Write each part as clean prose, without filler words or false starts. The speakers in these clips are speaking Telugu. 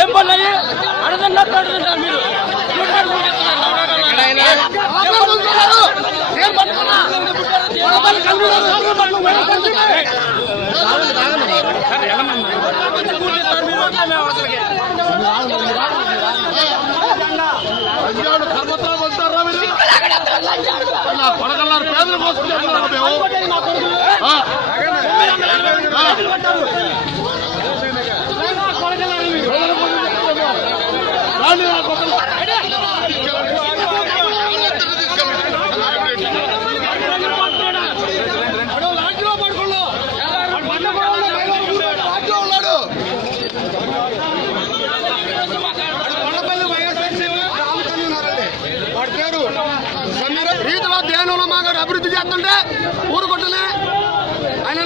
ఏం పనులు అడగన్నట్టు అడుగుతారు మీరు. కొడగల్లారు పేదల కోసం రీతిలో ధ్యానంలో మాగారు అభివృద్ధి చేస్తుంటే ఊరుకొట్టలే ఆయన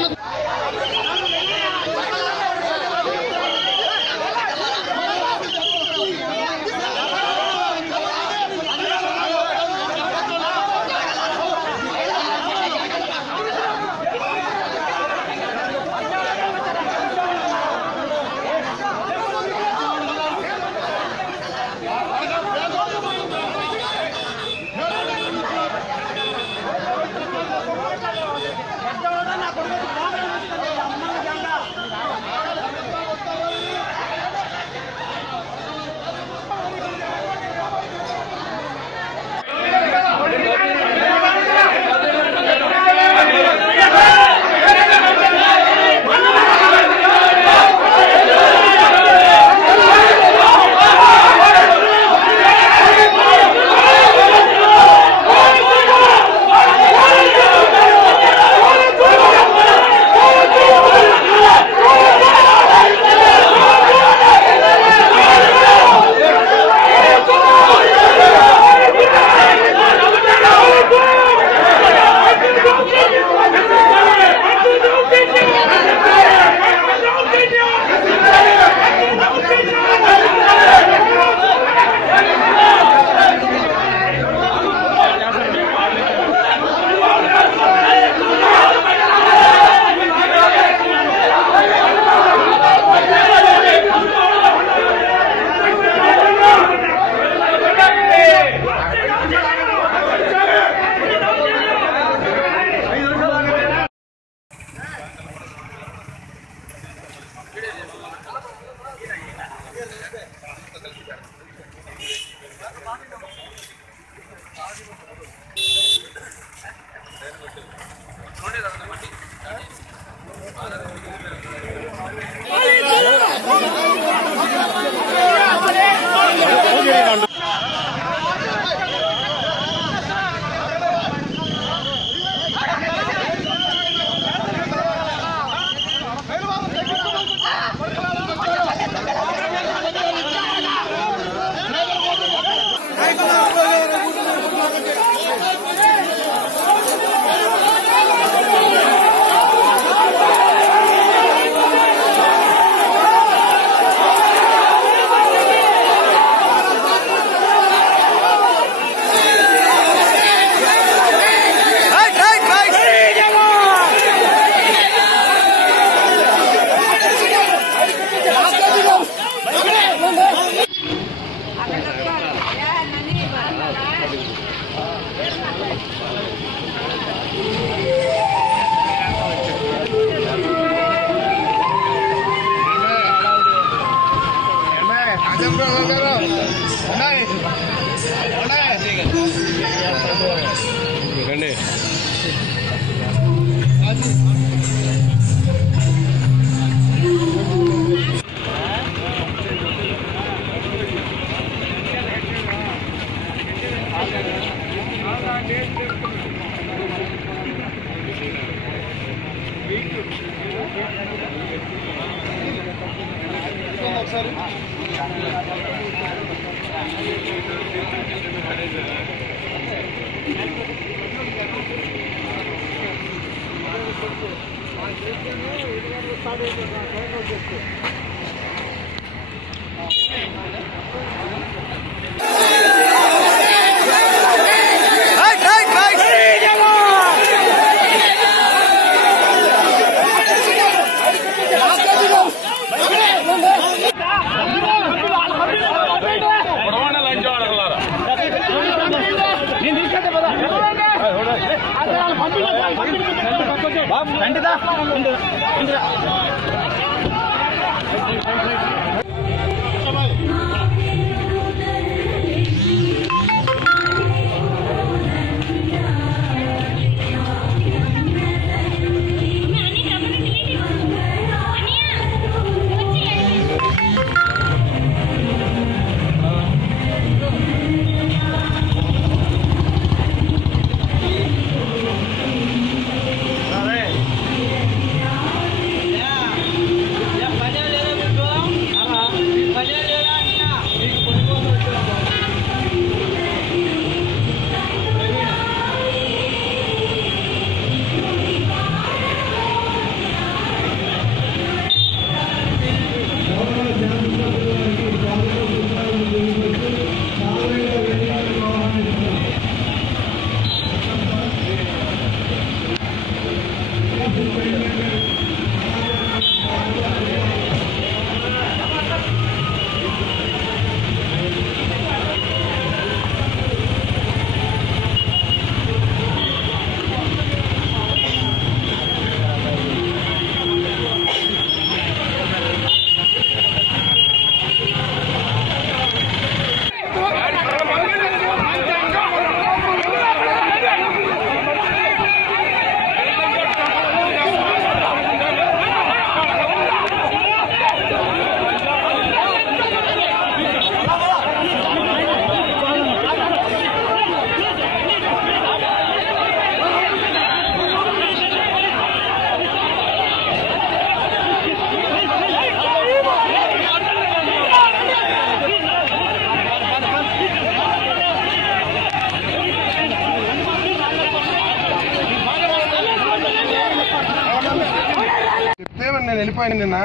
నేను వెళ్ళిపోయాను నిన్న.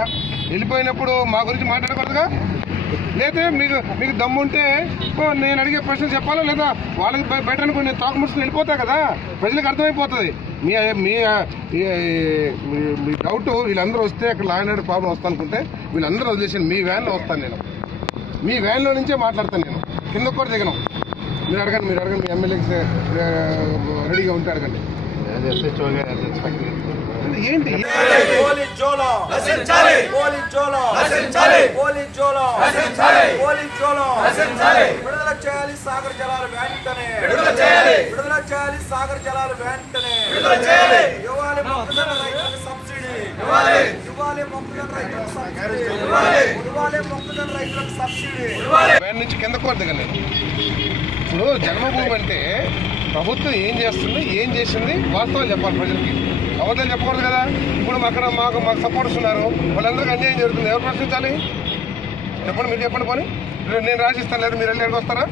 వెళ్ళిపోయినప్పుడు మా గురించి మాట్లాడకూడదుగా. లేదా మీకు దమ్ముంటే నేను అడిగే ప్రశ్న చెప్పాలా లేదా వాళ్ళకి బయట అనుకో నేను తోక ముసుకుని వెళ్ళిపోతా కదా, ప్రజలకు అర్థమైపోతుంది. మీ డౌట్ వీళ్ళందరూ వస్తే అక్కడ లా అండ్ ఆర్డర్ ప్రాబ్లం వస్తా అనుకుంటే వీళ్ళందరూ వదిలేసాను. మీ వ్యాన్లో వస్తాను నేను, మీ వ్యాన్లో నుంచే మాట్లాడతాను. నేను కింద కూడా దిగను. మీరు అడగండి మీ ఎమ్మెల్యేకి రెడీగా ఉంటే అడగండి. ఏంటి విడుదల చేయాలి సాగర్ జలాలు వెంటనే, విడుదల చేయాలి సాగర్ జలాలు వెంటనే, ఇవ్వాలి మొక్కజొన్న రైతులకు సబ్సిడీ, ఇవ్వాలి మొక్కజొన్న రైతులకు సబ్సిడీ, ఇవ్వాలి మొక్కజొన్న రైతులకు సబ్సిడీ. వ్యాన్ నుంచి కింద కూడా దిగను. ఇప్పుడు జన్మభూమి అంటే ప్రభుత్వం ఏం చేస్తుంది, ఏం చేసింది వాస్తవాలు చెప్పాలి ప్రజలకి. అబద్ధాలు చెప్పకూడదు కదా. ఇప్పుడు అక్కడ మాకు సపోర్ట్స్ ఉన్నారు, వాళ్ళందరికీ అన్యాయం జరుగుతుంది. ఎవరు ప్రశ్నించాలి చెప్పండి, మీరు చెప్పండి. పోనీ నేను రాసిస్తాను, లేదా మీరు వెళ్ళి వస్తారా?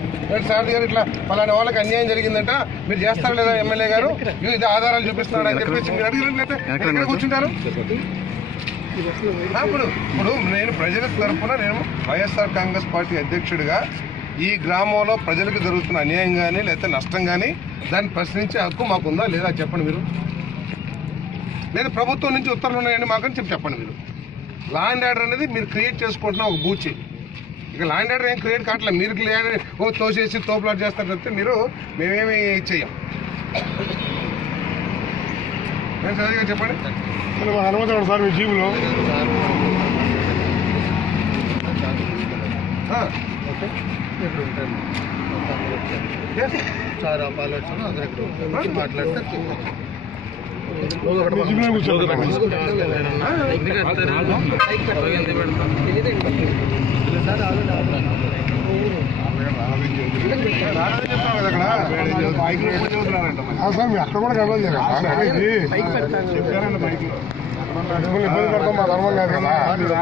సార్ గారు ఇట్లా పలానా వాళ్ళకి అన్యాయం జరిగిందంట, మీరు చేస్తారా లేదా ఎమ్మెల్యే గారు, ఇది ఆధారాలు చూపిస్తున్నాడు అని చెప్పేసి మీరు అడిగినట్లయితే కూర్చుంటారు. ఇప్పుడు నేను ప్రజల తరఫున నేను వైఎస్ఆర్ కాంగ్రెస్ పార్టీ అధ్యక్షుడిగా ఈ గ్రామంలో ప్రజలకు జరుగుతున్న అన్యాయం కానీ లేకపోతే నష్టం కానీ దాన్ని ప్రశ్నించే హక్కు మాకుందా లేదా చెప్పండి మీరు. లేదా ప్రభుత్వం నుంచి ఉత్తర్వులు ఉన్నాయండి మాకని చెప్పండి మీరు. లా అండ్ ఆర్డర్ అనేది మీరు క్రియేట్ చేసుకుంటున్న ఒక బూచి. ఇక లా అండ్ ఆర్డర్ ఏం క్రియేట్ కావట్లేదు. మీరు తోసేసి తోపులాట్ చేస్తారు చెప్తే మీరు మేమేమి చెయ్యం. సరిగా చెప్పండి. అనుమతి సార్ మీ జీబులో సార్ ఆలోచన అందరూ మాట్లాడితే సార్ మీరు అక్కడ కూడా కలవాలి ఇబ్బంది పడతాం. మా ధర్మం కాదు కదా.